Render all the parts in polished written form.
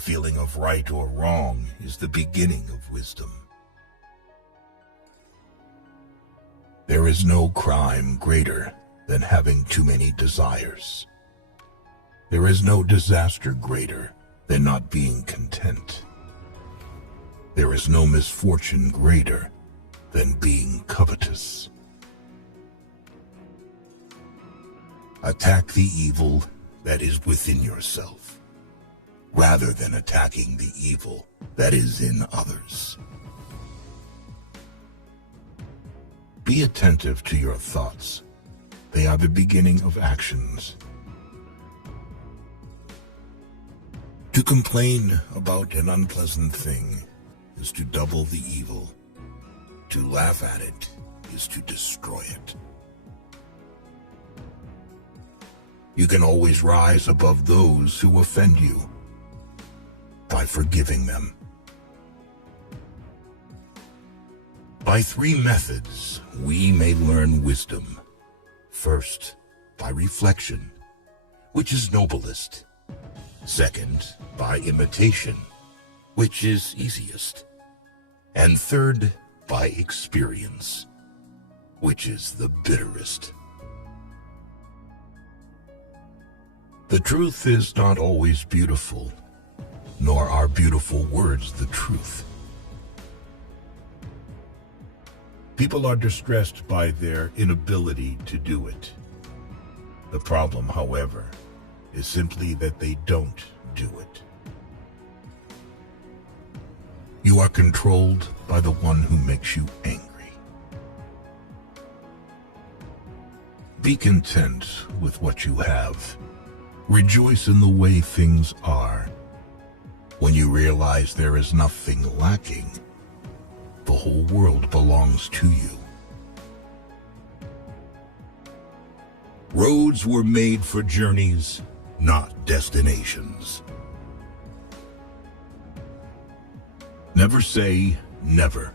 feeling of right or wrong is the beginning of wisdom. There is no crime greater than having too many desires. There is no disaster greater than not being content. There is no misfortune greater than being covetous. Attack the evil that is within yourself, rather than attacking the evil that is in others. Be attentive to your thoughts. They are the beginning of actions. To complain about an unpleasant thing is to double the evil. To laugh at it is to destroy it. You can always rise above those who offend you by forgiving them. By 3 methods, we may learn wisdom. First, by reflection, which is noblest. Second, by imitation, which is easiest. And third, by experience, which is the bitterest. The truth is not always beautiful, nor are beautiful words the truth. People are distressed by their inability to do it. The problem, however, is simply that they don't do it. You are controlled by the one who makes you angry. Be content with what you have. Rejoice in the way things are. When you realize there is nothing lacking, the whole world belongs to you. Roads were made for journeys, not destinations. Never say never,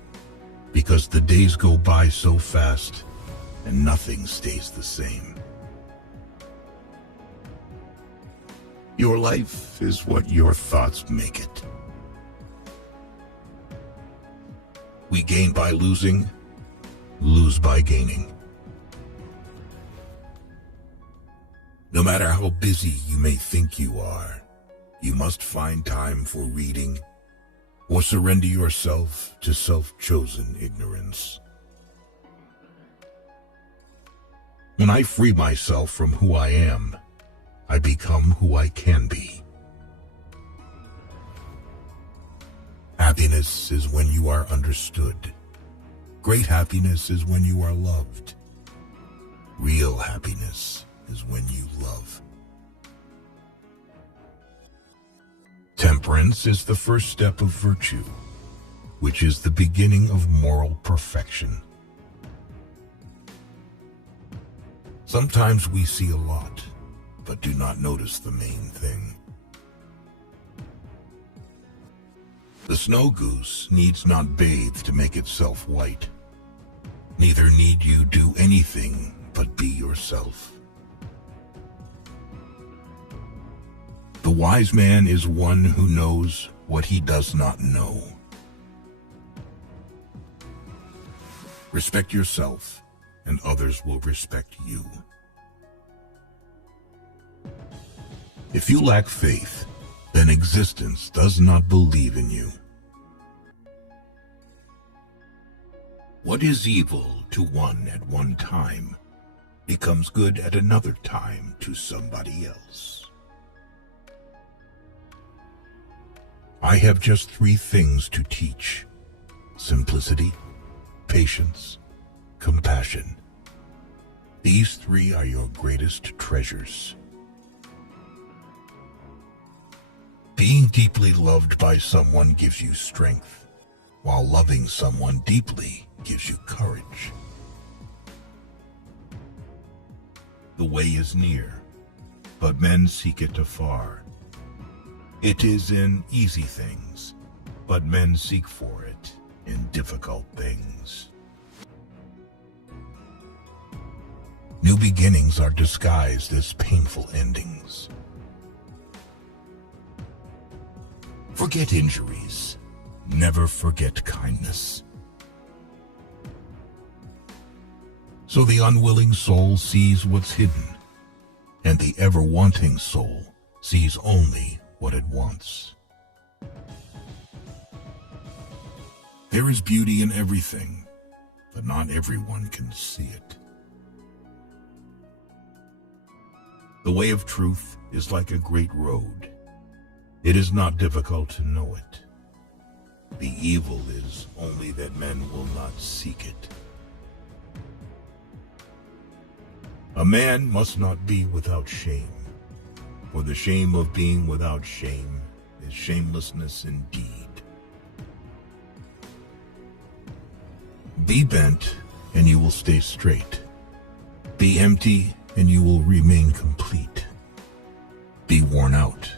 because the days go by so fast and nothing stays the same. Your life is what your thoughts make it. We gain by losing, lose by gaining. No matter how busy you may think you are, you must find time for reading or surrender yourself to self-chosen ignorance. When I free myself from who I am, I become who I can be. Happiness is when you are understood. Great happiness is when you are loved. Real happiness is when you love. Temperance is the first step of virtue, which is the beginning of moral perfection. Sometimes we see a lot, but do not notice the main thing. The snow goose needs not bathe to make itself white. Neither need you do anything but be yourself. The wise man is one who knows what he does not know. Respect yourself, and others will respect you. If you lack faith, then existence does not believe in you. What is evil to one at one time becomes good at another time to somebody else. I have just 3 things to teach: simplicity, patience, compassion. These 3 are your greatest treasures. Being deeply loved by someone gives you strength, while loving someone deeply gives you courage. The way is near, but men seek it afar. It is in easy things, but men seek for it in difficult things. New beginnings are disguised as painful endings. Forget injuries. Never forget kindness. So the unwilling soul sees what's hidden, and the ever-wanting soul sees only what it wants. There is beauty in everything, but not everyone can see it. The way of truth is like a great road. It is not difficult to know it. The evil is only that men will not seek it. A man must not be without shame, for the shame of being without shame is shamelessness indeed. Be bent, and you will stay straight. Be empty, and you will remain complete. Be worn out,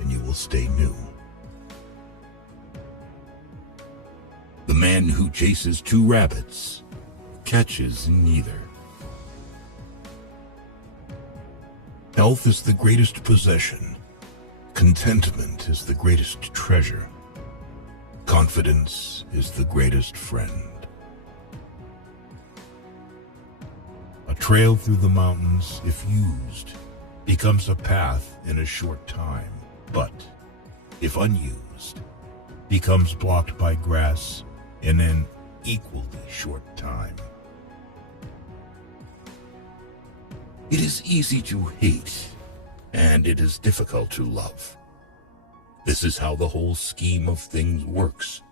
and you will stay new. The man who chases two rabbits catches neither. Health is the greatest possession. Contentment is the greatest treasure. Confidence is the greatest friend. A trail through the mountains, if used, becomes a path in a short time, but, if unused, becomes blocked by grass in an equally short time. It is easy to hate, and it is difficult to love. This is how the whole scheme of things works.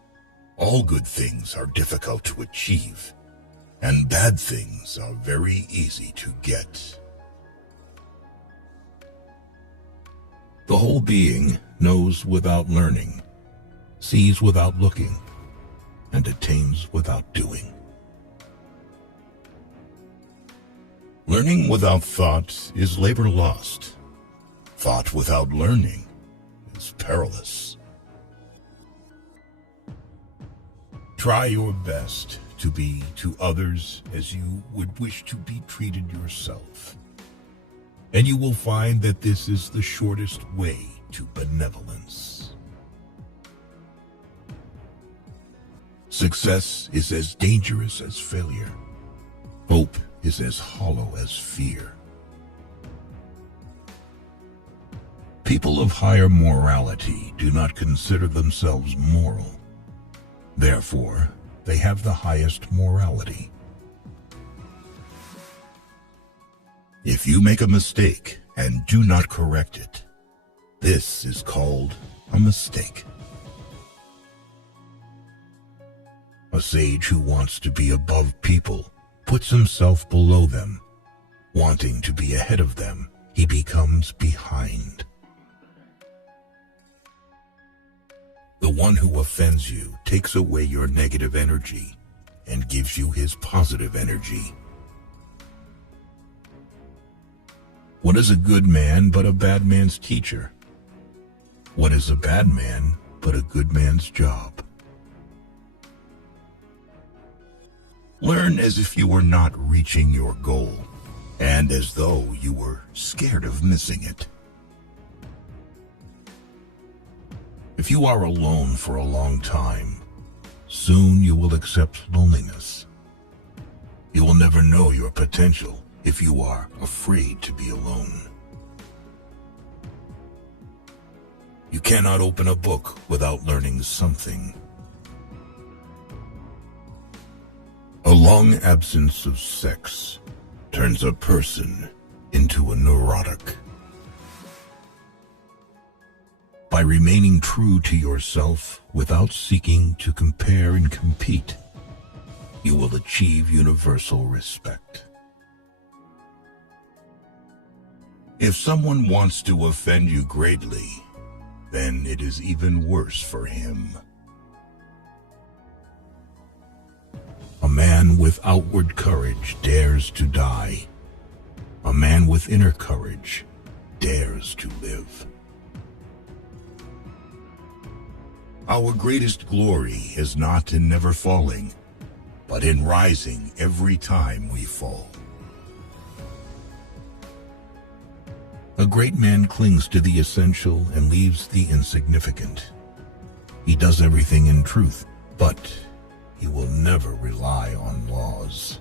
All good things are difficult to achieve, and bad things are very easy to get. The whole being knows without learning, sees without looking, and attains without doing. Learning without thought is labor lost. Thought without learning is perilous. Try your best to be to others as you would wish to be treated yourself, and you will find that this is the shortest way to benevolence. Success is as dangerous as failure. Hope is as hollow as fear. People of higher morality do not consider themselves moral. Therefore, they have the highest morality. If you make a mistake and do not correct it, this is called a mistake. A sage who wants to be above people puts himself below them. Wanting to be ahead of them, he becomes behind. The one who offends you takes away your negative energy and gives you his positive energy. What is a good man but a bad man's teacher? What is a bad man but a good man's job? Learn as if you were not reaching your goal, and as though you were scared of missing it. If you are alone for a long time, soon you will accept loneliness. You will never know your potential if you are afraid to be alone. You cannot open a book without learning something. A long absence of sex turns a person into a neurotic. By remaining true to yourself without seeking to compare and compete, you will achieve universal respect. If someone wants to offend you greatly, then it is even worse for him. A man with outward courage dares to die. A man with inner courage dares to live. Our greatest glory is not in never falling, but in rising every time we fall. A great man clings to the essential and leaves the insignificant. He does everything in truth, but he will never rely on laws.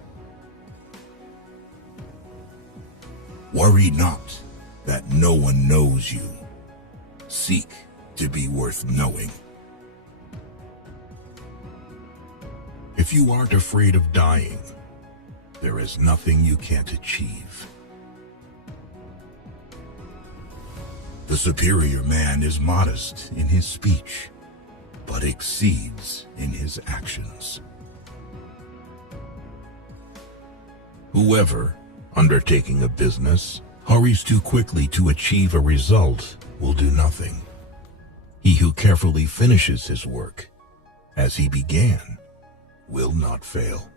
Worry not that no one knows you. Seek to be worth knowing. If you aren't afraid of dying, there is nothing you can't achieve. The superior man is modest in his speech, but exceeds in his actions. Whoever, undertaking a business, hurries too quickly to achieve a result will do nothing. He who carefully finishes his work, as he began, will not fail.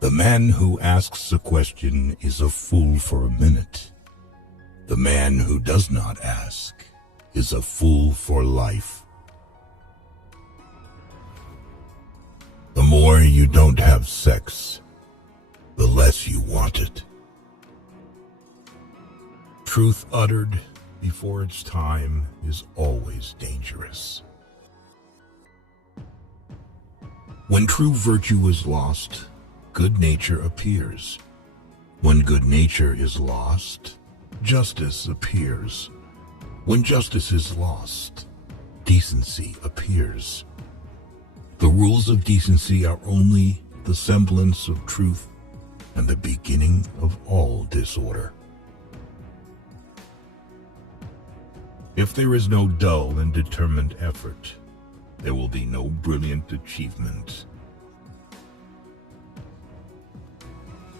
The man who asks a question is a fool for a minute. The man who does not ask is a fool for life. The more you don't have sex, the less you want it. Truth uttered before its time is always dangerous. When true virtue is lost, good nature appears. When good nature is lost, justice appears. When justice is lost, decency appears. The rules of decency are only the semblance of truth and the beginning of all disorder. If there is no dull and determined effort, there will be no brilliant achievement.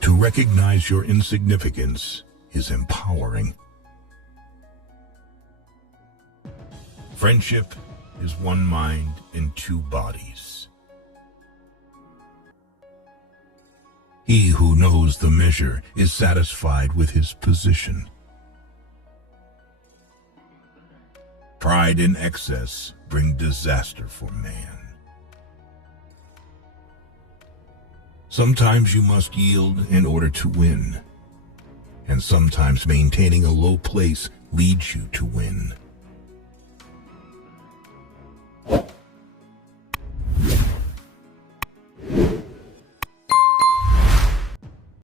To recognize your insignificance is empowering. Friendship is one mind in two bodies. He who knows the measure is satisfied with his position. Pride and excess bring disaster for man. Sometimes you must yield in order to win, and sometimes maintaining a low place leads you to win.